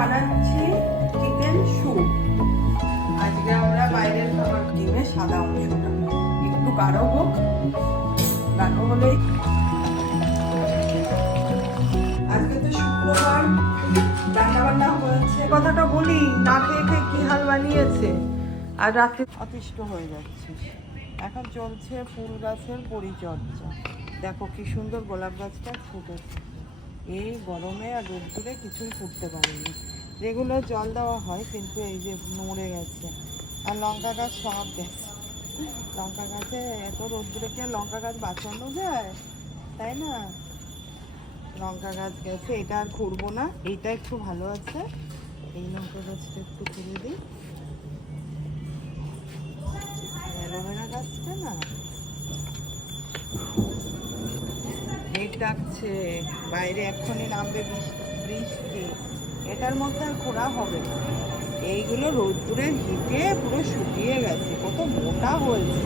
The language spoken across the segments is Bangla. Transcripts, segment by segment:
বানাচ্ছি চিকেন স্যুপ। আজকে আমরা বাইরের খাবার, ডিমের সাদা অংশটা একটু গাঢ় হোক, গাঢ় হলেই। আজকে তো শুক্রবার, রান্না বান্না হয়েছে। কথাটা বলি, না খেয়ে খেয়ে কি হাল বানিয়েছে। আর রাতে অতিষ্ঠ হয়ে যাচ্ছে। এখন চলছে ফুল গাছের পরিচর্যা। দেখো কি সুন্দর গোলাপ গাছটা ফুটেছে। এই গরমে আর রোদ্দুরে কিছুই ফুটতে পারেনি। রেগুলার জল দেওয়া হয়, কিন্তু এই যে নড়ে গেছে। আর লঙ্কা গাছ সব গেছে। লঙ্কা গাছে এত রোদ্দুরে কি আর লঙ্কা গাছ বাঁচানো যায়, তাই না? লঙ্কা গাছ গেছে, এটা আর খুঁড়বো না। এইটা একটু ভালো আছে, এই লঙ্কা গাছটা একটু খুঁড়ে দিই। অ্যালোভেরা গাছটা না মেঘ ডাকছে, বাইরে এক্ষুনি নামবে বৃষ্টি। এটার মধ্যে আর খোঁড়া হবে না। এইগুলো রোদ্দুরের হিটে পুরো শুকিয়ে গেছে, কত মোটা হয়েছে।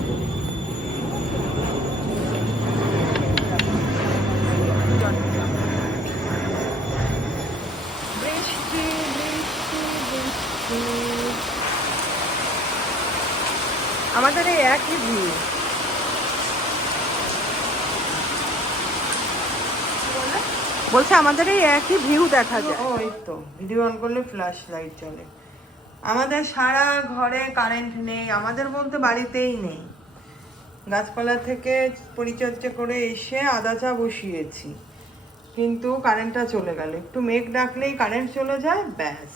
বৃষ্টি বৃষ্টি বৃষ্টি, আমাদের এই একই ভিউ। বলছে আমাদের এই একই ভিউ দেখা যায়। ওই তো ভিডিও অন করলে ফ্ল্যাশ লাইট চলে। আমাদের সারা ঘরে কারেন্ট নেই, আমাদের বলতে বাড়িতেই নেই। গাছপালা থেকে পরিচর্যা করে এসে আদা চা বসিয়েছি, কিন্তু কারেন্টটা চলে গেল। একটু মেঘ ডাকলেই কারেন্ট চলে যায়, ব্যাস।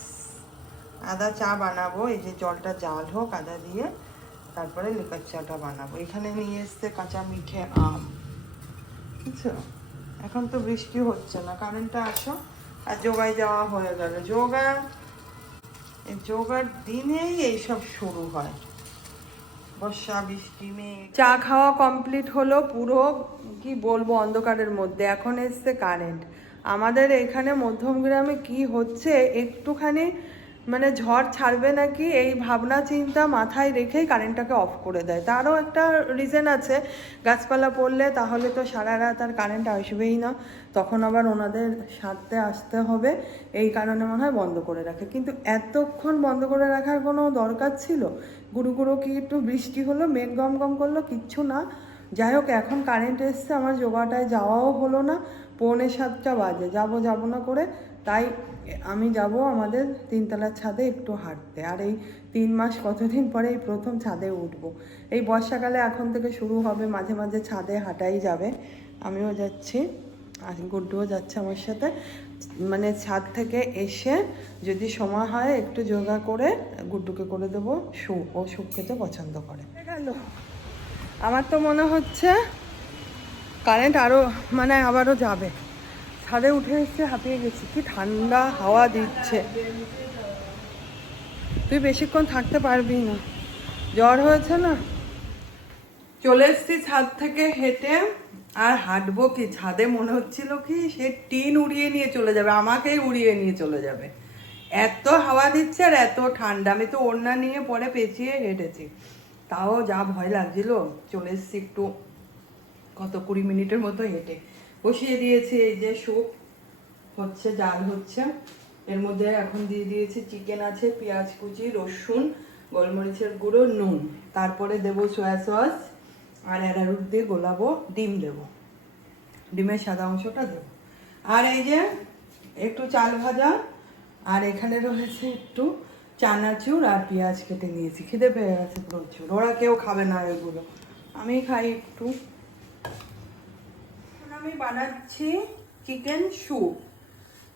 আদা চা বানাবো, এই যে জলটা জাল হোক আদা দিয়ে, তারপরে লিকার চাটা বানাবো। এখানে নিয়ে এসছে কাঁচা মিঠে আম, বুঝছো? এখন তো বৃষ্টি হচ্ছে না, কারেন্টটা আসো। আর যোগায় যাওয়া হয়ে গেল। যোগার দিনেই এইসব শুরু হয়, বর্ষা বৃষ্টি মেঘ। চা খাওয়া কমপ্লিট হলো পুরো, কি বলবো, অন্ধকারের মধ্যে। এখন এসছে কারেন্ট। আমাদের এখানে মধ্যমগ্রামে কি হচ্ছে, একটুখানি মানে ঝড় ছাড়বে নাকি এই ভাবনা চিন্তা মাথায় রেখেই কারেন্টটাকে অফ করে দেয়। তারও একটা রিজন আছে, গাছপালা পড়লে তাহলে তো সারা রাত আর কারেন্ট আসবেই না, তখন আবার ওনাদের সারতে আসতে হবে। এই কারণে মনে হয় বন্ধ করে রাখে, কিন্তু এতক্ষণ বন্ধ করে রাখার কোনো দরকার ছিল? গুঁড়ো গুঁড়ো কি একটু বৃষ্টি হলো, মেঘ গম গম করলো, কিচ্ছু না। যাই হোক, এখন কারেন্ট এসছে, আমার যোগাটায় যাওয়াও হলো না। 6:45 বাজে, যাবো না করে, তাই আমি যাব আমাদের 3তলার ছাদে একটু হাঁটতে। আর এই 3 মাস কতদিন পরে এই প্রথম ছাদে উঠব। এই বর্ষাকালে এখন থেকে শুরু হবে, মাঝে মাঝে ছাদে হাঁটাই যাবে। আমিও যাচ্ছি, আর গুড্ডুও যাচ্ছে আমার সাথে। মানে ছাদ থেকে এসে যদি সময় হয় একটু যোগা করে গুড্ডুকে করে দেবো স্যুপ। ও স্যুপ খেতে পছন্দ করে। গেল, আমার তো মনে হচ্ছে কারেন্ট আবারও যাবে। ছাদে উঠে এসে হাঁপিয়ে গেছি, কি ঠান্ডা হাওয়া দিচ্ছে। তুই বেশিক্ষণ থাকতে পারবি না, জ্বর হয়েছে না। চলে এসছি ছাদ থেকে হেঁটে। আর হাঁটবো কি, ছাদে মনে হচ্ছিল কি সে টিন উড়িয়ে নিয়ে চলে যাবে, আমাকেই উড়িয়ে নিয়ে চলে যাবে। এত হাওয়া দিচ্ছে আর এত ঠান্ডা। আমি তো ওড়না নিয়ে পরে পেঁচিয়ে হেঁটেছি, তাও যা ভয় লাগছিল। চলে এসছি একটু, কত 20 মিনিটের মতো হেঁটে। বসিয়ে দিয়েছি এই যে স্যুপ হচ্ছে, জাল হচ্ছে। এর মধ্যে এখন দিয়ে দিয়েছি চিকেন আছে, পেঁয়াজ কুচি, রসুন, গোলমরিচের গুঁড়ো, নুন। তারপরে দেবো সয়া সস, আর অ্যারারুট দিয়ে গোলাবো, ডিম দেবো, ডিমের সাদা অংশটা দেবো। আর এই যে একটু চাল ভাজা, আর এখানে রয়েছে একটু চানাচুর আর পেঁয়াজ কেটে নিয়েছি। খিদে পেয়ে গেছে প্রচুর, ওরা কেউ খাবে না এগুলো, আমি খাই একটু। এখন আমি বানাচ্ছি চিকেন স্যুপ।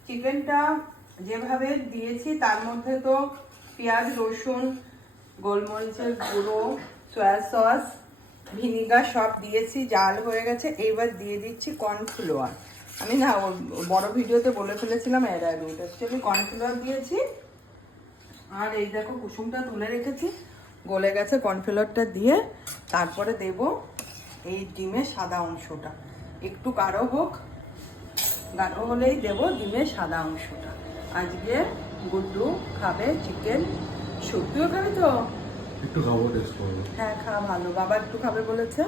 চিকেনটা যেভাবে দিয়েছি তার মধ্যে তো পেঁয়াজ, রসুন, গোলমরিচের গুঁড়ো, সয়া সস, ভিনিগার সব দিয়েছি, জাল হয়ে গেছে। এইবার দিয়ে দিচ্ছি কর্নফ্লাওয়ার। আমি না বড় ভিডিওতে বলে ফেলেছিলাম অ্যারারুট, অ্যাকচুয়ালি কর্নফ্লাওয়ার দিয়েছি। আর এই দেখো কুসুমটা তুলে রেখেছি, গলে গেছে। কর্নফ্লাওয়ারটা দিয়ে তারপরে দেব এই ডিমের সাদা অংশটা, একটু গাঢ় হোক, গাঢ় হলেই দেব ডিমের সাদা অংশটা। আজকে গুড্ডু খাবে চিকেন স্যুপ। তুইও খাবি তো? একটু খাবো, টেস্ট করবো। হ্যাঁ খা, ভালো। বাবা একটু খাবে বলেছে,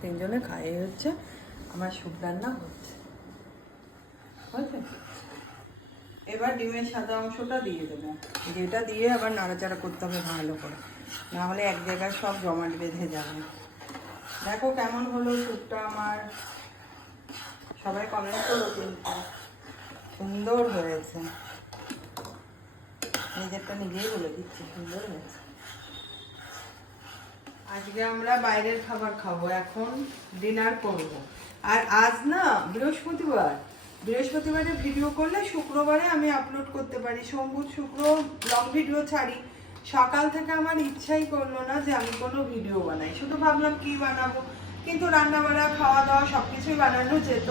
3 জনে খাই। হচ্ছে আমার স্যুপ রান্না হচ্ছে, বুঝলে? এবার ডিমের সাদা অংশটা দিয়ে দেবো, যেটা দিয়ে আবার নাড়াচাড়া করতে হবে ভালো করে, না হলে এক জায়গায় সব জমাট বেঁধে যাবে। দেখো কেমন হলো স্যুপটা আমার, সবাই কমেন্ট করো কিন্তু, সুন্দর হয়েছে। নিজেরটা নিজেই বলে দিচ্ছি, সুন্দর হয়েছে। আজকে আমরা বাইরের খাবার খাবো, এখন ডিনার করব। আর আজ না বৃহস্পতিবারে ভিডিও করলে শুক্রবারে আমি আপলোড করতে পারি। সোম শুক্র ব্লগ ভিডিও ছাড়ি। সকাল থেকে আমার ইচ্ছাই করলো না যে আমি কোনো ভিডিও বানাই, শুধু ভাবলাম কি বানাবো, কিন্তু রান্না বান্না খাওয়া দাওয়া সব কিছুই বানানো যেত,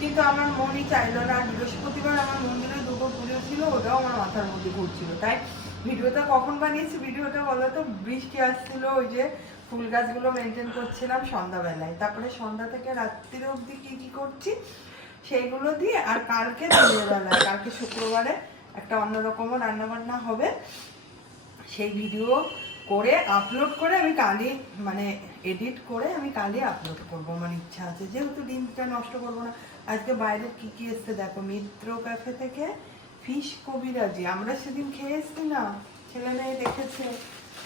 কিন্তু আমার মনই চাইলো না। আর বৃহস্পতিবার আমার মন্দিরে দুটো পুজো ছিল, ওটাও আমার মাথার মধ্যে ঘুরছিল। তাই ভিডিওটা কখন বানিয়েছি, ভিডিওটা বলো তো, বৃষ্টি আসছিল, ওই যে ফুল গাছগুলো মেনটেন করছিলাম সন্ধ্যাবেলায়, তারপরে সন্ধ্যা থেকে রাত্রির অবধি কি করছি সেইগুলো দিয়ে। আর কালকে দিনের বেলায়, কালকে শুক্রবারে একটা অন্যরকমও রান্নাবান্না হবে, সেই ভিডিও করে আপলোড করে আমি কালই, মানে এডিট করে আমি কালই আপলোড করবো। আমার ইচ্ছা আছে, যেহেতু দিনটা নষ্ট করবো না। আজকে বাইরে কি এসছে দেখো, মিত্র ক্যাফে থেকে ফিশ কবিরাজি, আমরা সেদিন খেয়ে এসছি না, ছেলে মেয়ে দেখেছে।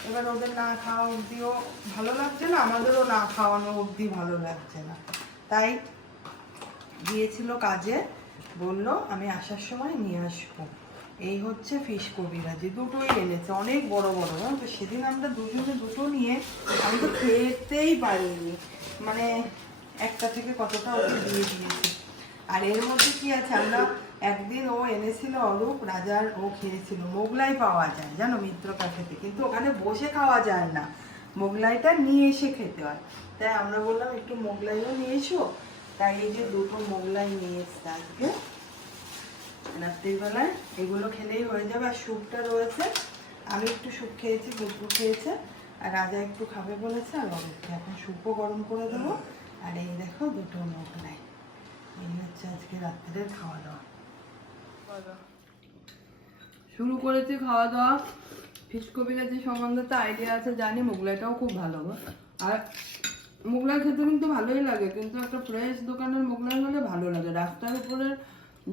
এবার ওদের না খাওয়া অবধিও ভালো লাগছে না, আমাদেরও না খাওয়ানো অবধি ভালো লাগছে না। তাই গিয়েছিল কাজে, বললো আমি আসার সময় নিয়ে আসবো। এই হচ্ছে ফিশ কবিরাজি, দুটোই এনেছে, অনেক বড় বড়। তো সেদিন আমরা দুজনে দুটো নিয়ে আমি তো খেতেই পারিনি, মানে একটা থেকে কতটা ওকে দিয়ে দিয়েছি। আর এর মধ্যে কি আছে, আমরা একদিন ও এনেছিল অরূপ রাজার, ও খেয়েছিল। মোগলাই পাওয়া যায় জানো মিত্র ক্যাফেতে, কিন্তু ওখানে বসে খাওয়া যায় না, মোগলাইটা নিয়ে এসে খেতে হয়। তাই আমরা বললাম একটু মোগলাইও নিয়ে এসো। তাই এই যে দুটো মোগলাই নিয়ে এসছে আজকে রাত্রিবেলায়, এগুলো খেলেই হয়ে যাবে। আর স্যুপটা রয়েছে, আমি একটু স্যুপ খেয়েছি, দুটো খেয়েছে, আর রাজা একটু খাবে বলেছে, আর অরূপকে এখন স্যুপও গরম করে দেবো। আর এই দেখো দুটো মোগলাই, এই হচ্ছে আজকে রাত্রের খাওয়া দাওয়া। শুরু করেছি খাওয়া দাওয়া। ফিশ কবিরাজি সম্বন্ধে তো আইডিয়া আছে, জানি মোগলাইটাও খুব ভালো। আর মোগলাই খেতে কিন্তু ভালোই লাগে, কিন্তু একটা ফ্রেশ দোকানের মোগলাই হলে ভালো লাগে। রাস্তার উপরের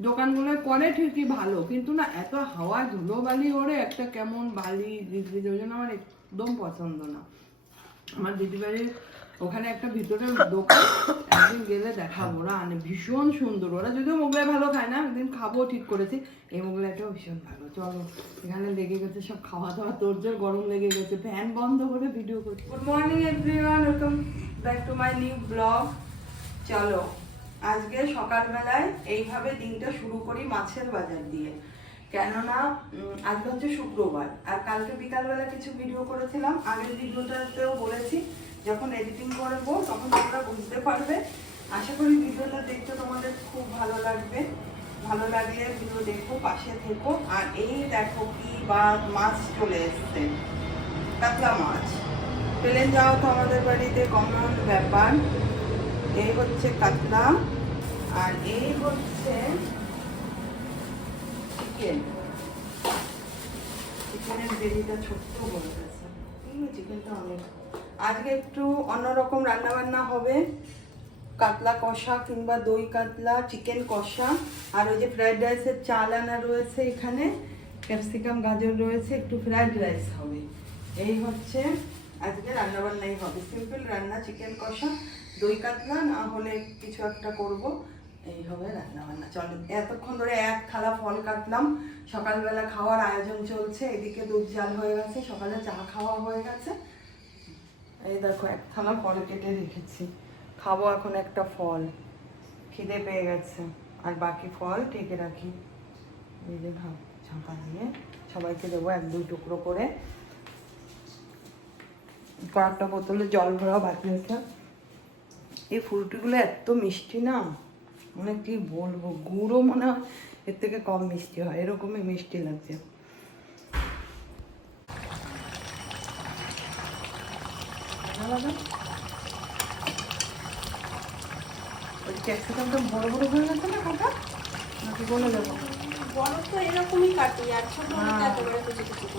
দোকানগুলো করে ঠিকই ভালো, কিন্তু না এত হাওয়া ধুলো বালি ওরে একটা কেমন বালি দিদি, ওই জন্য আমার একদম পছন্দ না। আমার দিদি বাড়ির ওখানে একটা ভিতরে দোকান, একদিন গেলে দেখাবো, ওরা আনে ভীষণ সুন্দর। ওরা যদিও মোগলাই ভালো খায় না, একদিন খাবো ঠিক করেছি। এই মোগলাইটাও ভীষণ ভালো। চলো, এখানে লেগে গেছে সব খাওয়া দাওয়া, তোর জোর গরম লেগে গেছে, ফ্যান বন্ধ করে ভিডিও করছি। Good morning everyone, welcome back to my new blog. চলো আজকে সকালবেলায় এইভাবে দিনটা শুরু করি মাছের বাজার দিয়ে, কেননা আজকে হচ্ছে শুক্রবার। আর কালকে বিকালবেলা কিছু ভিডিও করেছিলাম, আগের ভিডিওটাতেও বলেছি যখন এডিটিং করবো তখন তোমরা বুঝতে পারবে। আশা করি ভিডিওটা দেখতে তোমাদের খুব ভালো লাগবে। ভালো লাগলে ভিডিও দেখো, পাশে থেকো। আর এই দেখো কি বা মাছ চলে এসছে, কাতলা মাছ। পেলে যাও তো আমাদের বাড়িতে কমন ব্যাপার। এই হচ্ছে কাতলা, আর এই হচ্ছে চিকেন। চিকেনের বেরিটা ছোট্ট বলে গেছে, চিকেনটা অনেক। আজকে একটু অন্যরকম রান্না বান্না হবে, কাতলা কষা কিংবা দই কাতলা, চিকেন কষা। আর ওই যে ফ্রাইড রাইসের চাল আনা রয়েছে এখানে, ক্যাপসিকাম গাজর রয়েছে, একটু ফ্রাইড রাইস হবে। এই হচ্ছে আজকে রান্না বান্নাই হবে, সিম্পল রান্না, চিকেন কষা, দই কাতলা, না হলে কিছু একটা করব, এই হবে রান্না বান্না। চলো, এতক্ষণ ধরে এক থালা ফল কাটলাম, সকালবেলা খাওয়ার আয়োজন চলছে। এদিকে দুধ জাল হয়ে গেছে, সকালে চা খাওয়া হয়ে গেছে। এই দেখো এক থালা ফল কেটে রেখেছি, খাবো এখন একটা ফল, খিদে পেয়ে গেছে। আর বাকি ফল ঢেকে রাখি, এই যে ভাব ছাপা দিয়ে সবাইকে দেবো এক দুই টুকরো করে। কয়েকটা বোতলে জল ভরা বাকি আছে। এই ফ্রুটিগুলো এত মিষ্টি না, মানে কি বলবো, গুঁড়ো মনে হয় এর থেকে কম মিষ্টি হয়, এরকমই মিষ্টি লাগছে। ওই ক্যাপসিকামটা বড় বড় হয়ে গেছে না কাটা, নাকি বলে দেবো? বড় তো এরকমই কাটি, আর ছোট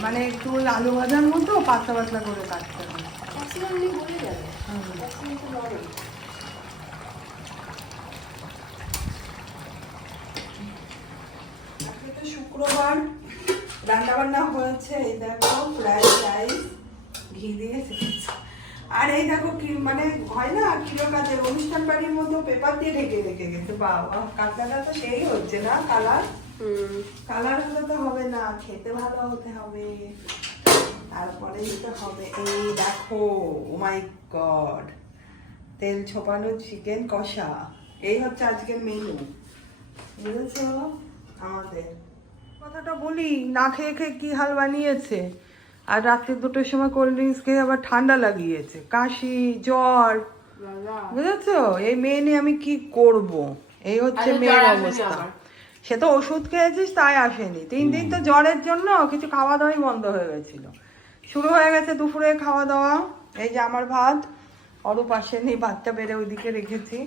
মানে একটু আলু ভাজার মতো পাতলা পাতলা করে কাটতে হবে। ক্যাপসিকাম নিয়ে বলে যাবে, ক্যাপসিকাম তো বড়। আজকে তো শুক্রবার রান্না বান্না হয়েছে। এই দেখো ফ্রাইড রাইস ঘি দিয়ে সেকেছে। আর এই দেখো কি মানে হয় না কিলো কাজের অনুষ্ঠান বাড়ির মতো পেপার দিয়ে ঢেকে রেখে গেছে। বাবা কাতলাটা তো সেই হচ্ছে না কালার। কালার হলে তো হবে না, খেতে ভালো হতে হবে। তারপরে দিতে হবে এই দেখো, ও মাই গড, তেল ছোপানো চিকেন কষা। এই হচ্ছে আজকের মেনু, বুঝেছো? আমাদের কথাটা বলি, না খেয়ে খেয়ে কি হাল বানিয়েছে। আর রাত্রি 2টোর সময় কোল্ড ড্রিঙ্কস খেয়ে আবার ঠান্ডা লাগিয়েছে, কাশি জ্বর, বুঝেছো? এই মেয়ে নিয়ে আমি কি করব, এই হচ্ছে মেয়ের অবস্থা। সে তো ওষুধ খেয়েছিস তাই আসেনি, 3 দিন তো জ্বরের জন্য কিছু খাওয়া দাওয়াই বন্ধ হয়ে গেছিল। শুরু হয়ে গেছে দুপুরে খাওয়া দাওয়া। এই যে আমার ভাত, অরূপ আসেনি, ভাতটা বেড়ে ওইদিকে রেখেছি,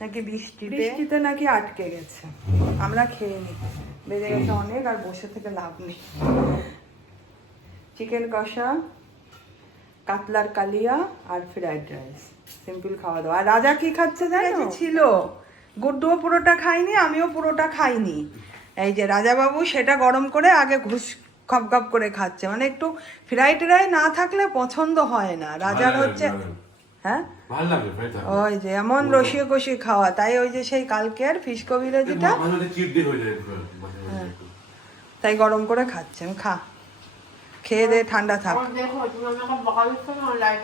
নাকি বৃষ্টিতে নাকি আটকে গেছে। আমরা খেয়ে নিই, বেড়ে গেছে অনেক, আর বসে থেকে লাভ নেই। চিকেন কষা, কাতলার কালিয়া আর ফ্রাইড রাইস, সিম্পল খাওয়া দাওয়া। আর রাজা কি খাচ্ছে জানো? ছিল গুড্ডুও পুরোটা খাইনি, আমিও পুরোটা খাইনি। এই যে রাজা বাবু সেটা গরম করে আগে ঘুষ খপ খপ করে খাচ্ছে, মানে একটু ফ্রাইড রাইস না থাকলে পছন্দ হয় না রাজার। হচ্ছে হ্যাঁ ভালো লাগে ভাই। ওই যে এমন রসিয়ে কষিয়ে খাওয়া, তাই ওই যে সেই কালকের ফিশ কবিরা যেটা, তাই গরম করে খাচ্ছেন। খা, খেয়ে দে, ঠান্ডা থাক। দেখো তুমি আমাকে বকা দিচ্ছ না, লাইট